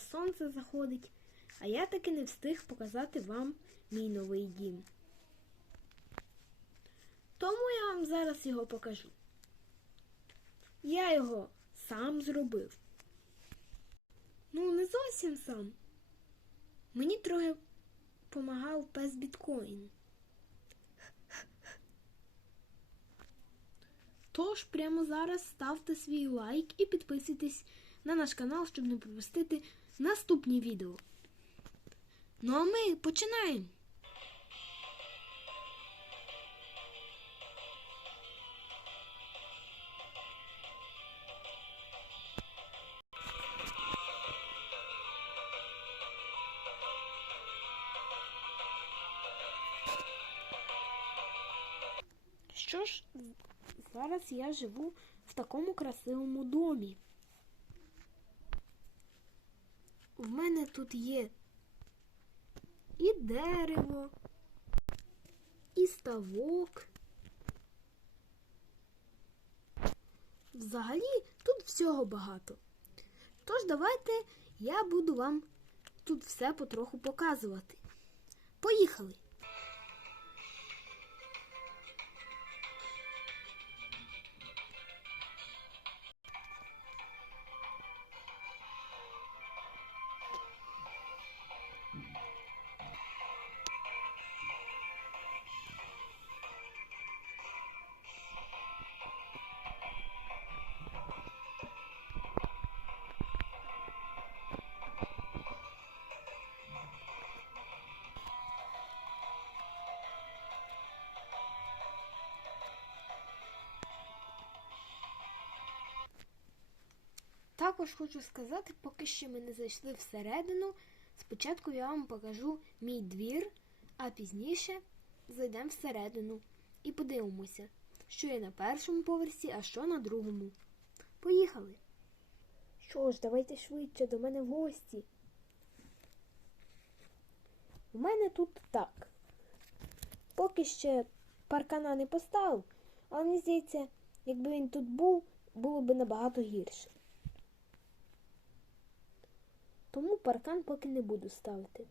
сонце заходить, а я таки не встиг показати вам мій новий дім. Тому я вам зараз його покажу. Я його сам зробив. Ну, не зовсім сам. Мені трохи помагав пес біткоін. Тож прямо зараз ставте свій лайк і підписуйтесь на наш канал, щоб не пропустити наступні відео. Ну а ми починаємо. Що ж, зараз я живу в такому красивому домі. В мене тут є і дерево, і ставок. Взагалі тут всього багато. Тож давайте я буду вам тут все потроху показувати. Поїхали! Також хочу сказати, поки що ми не зайшли всередину. Спочатку я вам покажу мій двір, а пізніше зайдемо всередину і подивимося, що є на першому поверсі, а що на другому. Поїхали. Що ж, давайте швидше до мене в гості. У мене тут так. Поки ще паркана не поставив, але мені здається, якби він тут був, було б набагато гірше. Тому паркан поки не буду ставити.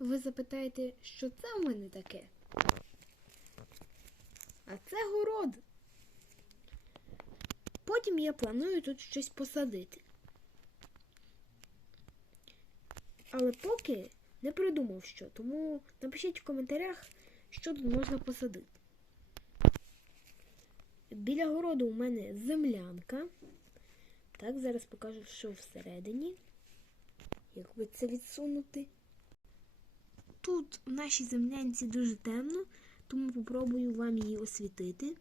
Ви запитаєте, що це в мене таке? А це город. Потім я планую тут щось посадити. Але поки не придумав що, тому напишіть в коментарях, що тут можна посадити. Біля городу у мене землянка. Так, зараз покажу, що всередині. Як би це відсунути. Тут в нашій землянці дуже темно, тому попробую вам її освітити.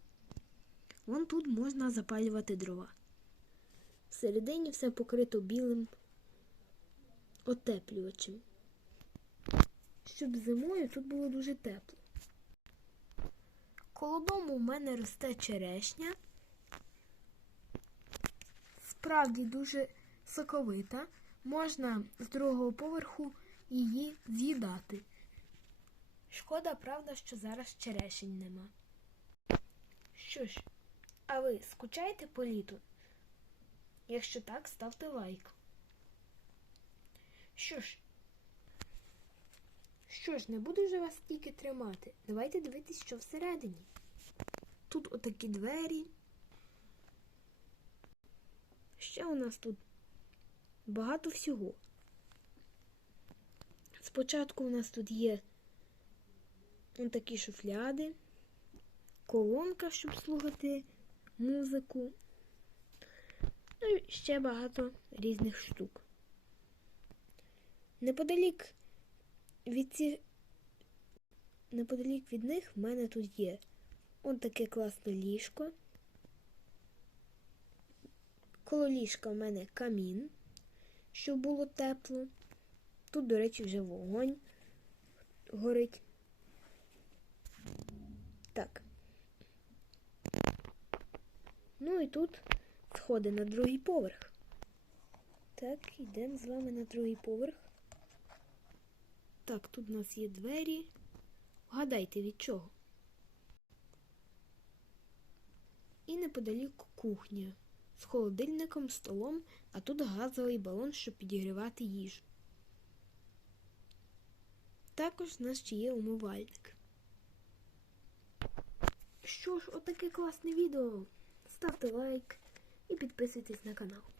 Вон тут можна запалювати дрова. Всередині все покрито білим отеплювачем. Щоб зимою тут було дуже тепло. Коло дому у мене росте черешня справді дуже соковита. Можна з другого поверху її з'їдати. Шкода, правда, що зараз черешень нема. Що ж, а ви скучаєте по літу? Якщо так, ставте лайк. Що ж, що ж, не буду вже вас тільки тримати. Давайте дивитись, що всередині. Тут отакі двері. Ще у нас тут багато всього. Спочатку у нас тут є такі шуфляди, колонка, щоб слухати музику. Ну і ще багато різних штук. Неподалік від ці... Неподалік від них в мене тут є ось таке класне ліжко. Коло ліжка в мене камін, щоб було тепло. Тут, до речі, вже вогонь горить. Так. Ну і тут сходи на другий поверх. Так, йдемо з вами на другий поверх. Так, тут у нас є двері. Вгадайте від чого. І неподалік кухня. З холодильником, столом, а тут газовий балон, щоб підігрівати їжу. Також в нас ще є умивальник. Що ж, отаке класне відео. Ставте лайк і підписуйтесь на канал.